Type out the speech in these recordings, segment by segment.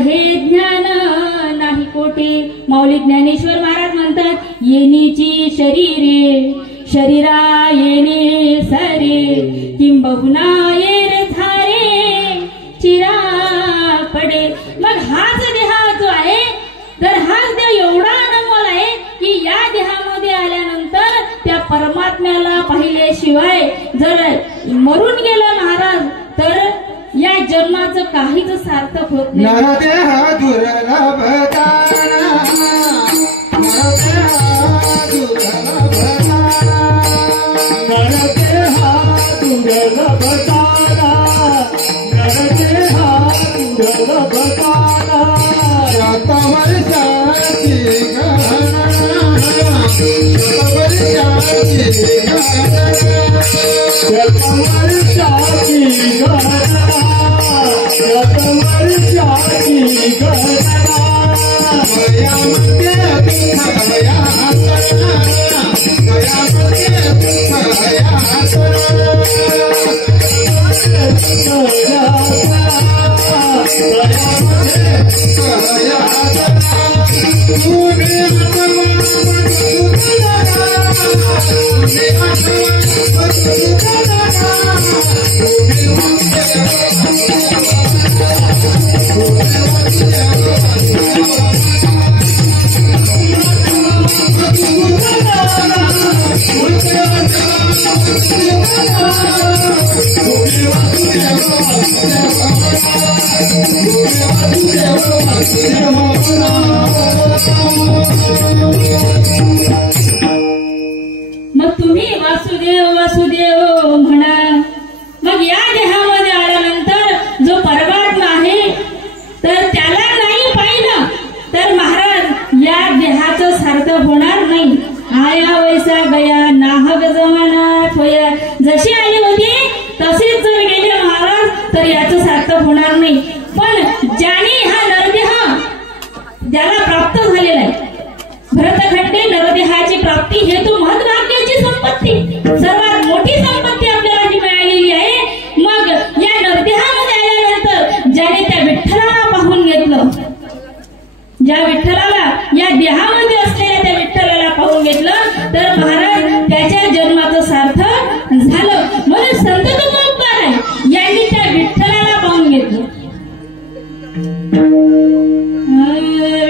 हे ज्ञान नाही कोठे। माऊली ज्ञानेश्वर महाराज म्हणतात, येणीची शरीरे शरीरा येणे सारे, किंबहुना येर थारे चिरा पडे। मग हाच देह जो आहे, तर हाच देह एवढा अनमोल आहे की या देहामध्ये आल्यानंतर त्या परमात्म्याला पाहिल्याशिवाय जर मरून गेला महाराज तर या जन्माचं काहीच सार्थक होत नाही। नरदेह दुर्लभ तारा, नरदेह दुर्लभ तारा, नरदेह दुर्लभ तारा, नरदेह दुर्लभ तारा। शतवर्षाची गणना, शतवर्षाची गणना, शतवर्षाची गणना, शतवर्षाची गणना। वयामध्ये दुःख भयासना, वयामध्ये दुःख भयासना, वयामध्ये दुःख भयासना। तुम्ही मग तुम्ही वासुदेव वासुदेव म्हणा। मग या देहामध्ये आल्यानंतर जो परमात्मा आहे तर त्याला नाही पाहिलं तर महाराज या देहाचं सार्थक होणार नाही। आया वैसा गया नाहक जमाना होया, जशी आली होती तसेच जर गेले महाराज तर याचं सार्थक होणार नाही। पण ज्याने हा नरदेह ज्याला प्राप्त झालेला आहे, भरतखंडे नरदेहाची प्राप्ती हेतू महत्वाक्याची संपत्ती, सर्वात मोठी संपत्ती आपल्याला जी मिळालेली आहे। मग या नरदेहामध्ये आल्यानंतर ज्याने त्या विठ्ठलाला पाहून घेतलं, ज्या विठ्ठलाला या देहामध्ये असलेल्या त्या विठ्ठलाला पाहून घेतलं तर महाराज त्याच्या जन्माचं सार्थक झालं। म्हणून संत तुकोबाराय यांनी त्या विठ्ठलाला पाहून घेतलं।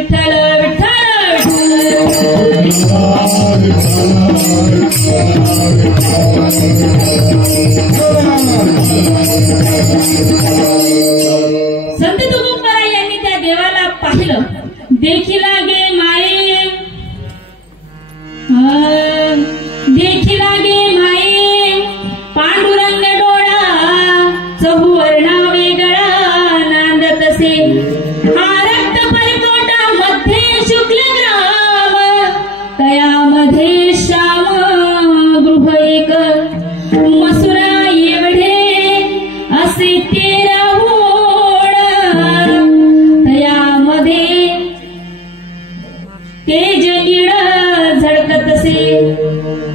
विठ्ठल संत तुकोबाराय यांनी त्या देवाला पाहिलं। देखी लागे माये, देखी लागे माये पांडुरंग डोळा, चहुवर्णा वेगळा नांदत असे। हा रक्त परिपोटा मध्ये शुक्ल ग्राम, तयामध्ये श्याम गृह एक, मसुरा एवढे असे तेरा होड, तयामध्ये तेज इड झळकत असे।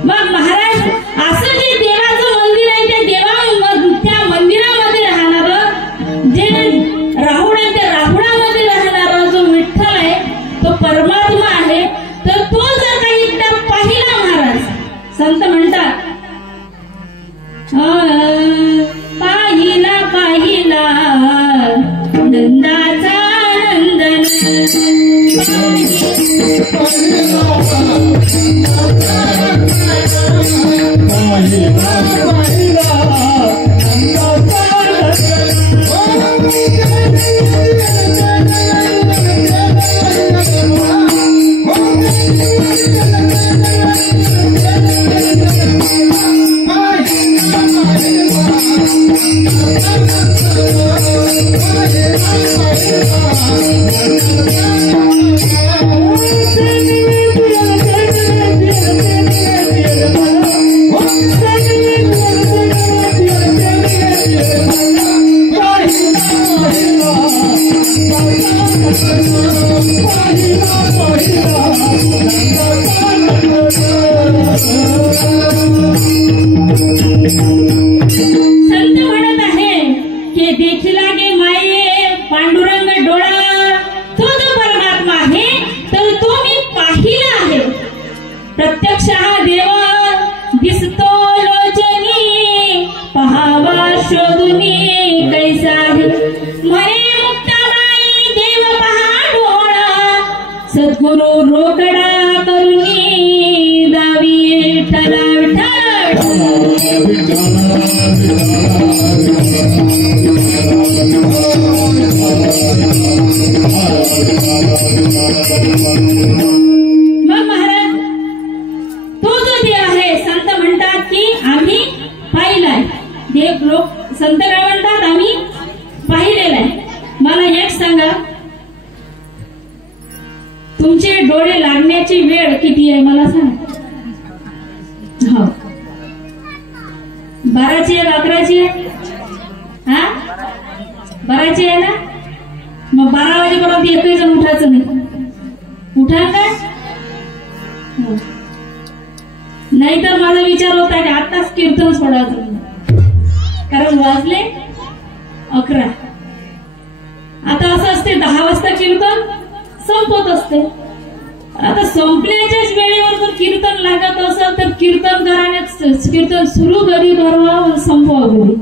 मग महाराज असं जे देवाचं मंदिर आहे त्या मंदिरामध्ये राहणार जे राहुड आहे त्या राहुडामध्ये राहणारा जो विठ्ठल आहे तो परमात्मा आहे। तर तो जर काही एकदा पाहिला महाराज, संत म्हणतात पाहिला पाहिला नंदाचा नंदन, Thank you. आहे. प्रत्यक्ष हा देव दिसतो लोचनी, पहावा शोधुनी कैसा आहे. म्हणे मुक्ताबाई देव पहा डोळा, सद्गुरु रोकडा करुनी दावी विठ्ठला विठ्ठल. मग महाराज तो जो देव आहे, संत म्हणतात की आम्ही पाहिलाय देव. लोक संत काय म्हणतात, आम्ही पाहिलेला आहे. मला एक सांगा, तुमचे डोळे लागण्याची वेळ किती आहे मला सांगा. हो, 12ची आहे 11ची आहे? हा, 12ची आहे ना. मग 12 वाजेपर्यंत एकही जण उठायचं नाही. उठा काय? नाहीतर माझा विचार होता की आताच कीर्तन सोडायचं, कारण वाजले 11. आता असं असते 10 वाजता कीर्तन संपत असते. आता संपल्याच्याच वेळेवर जर कीर्तन लागत असेल तर कीर्तन करायला कीर्तन सुरू कधी करावं, संपवावं कधी,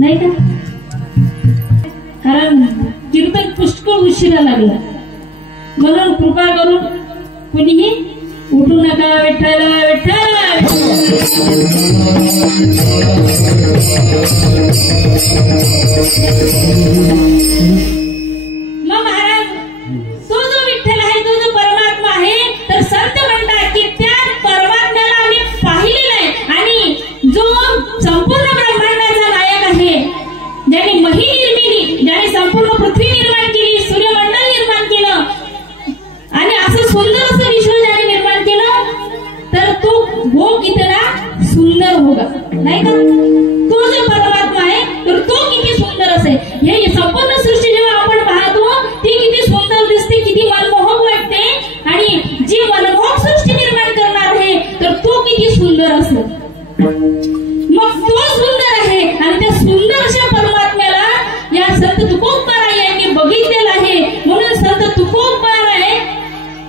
नाही का? कारण कीर्तन पुष्कळ उशिरा लागला. म्हणून कृपा करून कुणीही उठू नका. विठ्ठल विठ्ठल. मग महाराज तो जो विठ्ठल आहे, तो जो परमात्मा आहे, तर संत म्हणतात की त्या परमात्म्याला आम्ही पाहिलेलं आहे. आणि जो संपूर्ण ब्रह्मांडाचा नायक आहे, ज्याने मही निर्मिली, ज्याने संपूर्ण पृथ्वी निर्माण केली, सूर्यमंडल निर्माण केलं, आणि असं सुंदर असं विश्व ज्याने निर्माण केलं, तर तो वो कितना सुंदर होगा, नाही का? तो जो परमात्मा आहे तर तो किती सुंदर असेल. हे संपूर्ण सृष्टी जेव्हा आपण पाहतो ती किती सुंदर दिसते, किती मनमोहक वाटते. आणि जी मनमोहक सृष्टी निर्माण करणार आहे तर तो किती सुंदर असेल. मग तो सुंदर आहे आणि त्या सुंदर अशा परमात्म्याला या संत तुकोबा यांनी बघितलेलं आहे. म्हणून संत तुकोबा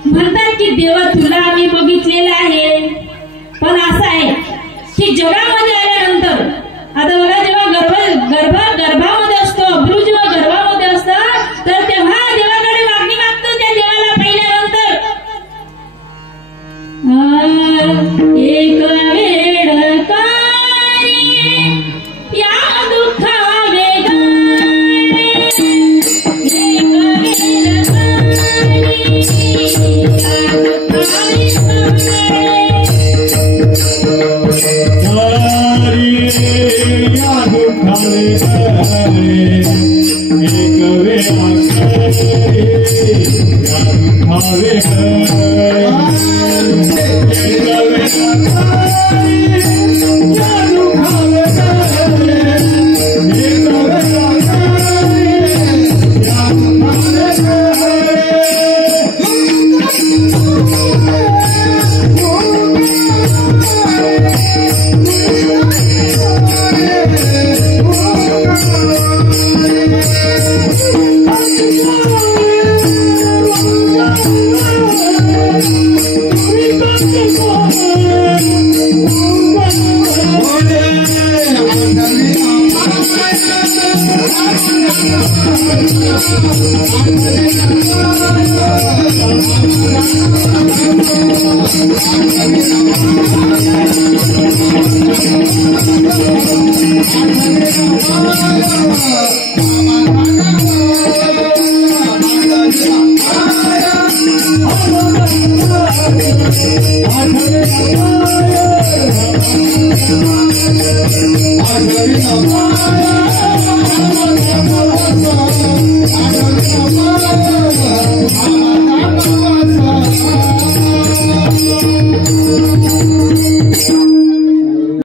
म्हणतात की देवा तुला आम्ही बघितलेलं आहे. पण असं आहे की जगामध्ये आल्यानंतर, आता बघा, जेव्हा गर्भामध्ये असतो, अब्रू जेव्हा गर्भामध्ये असतं, तर तेव्हा देवाकडे मागणी मागतो. त्या देवाला पाहिल्यानंतर एक वेळ कार्य या दुःखा Hare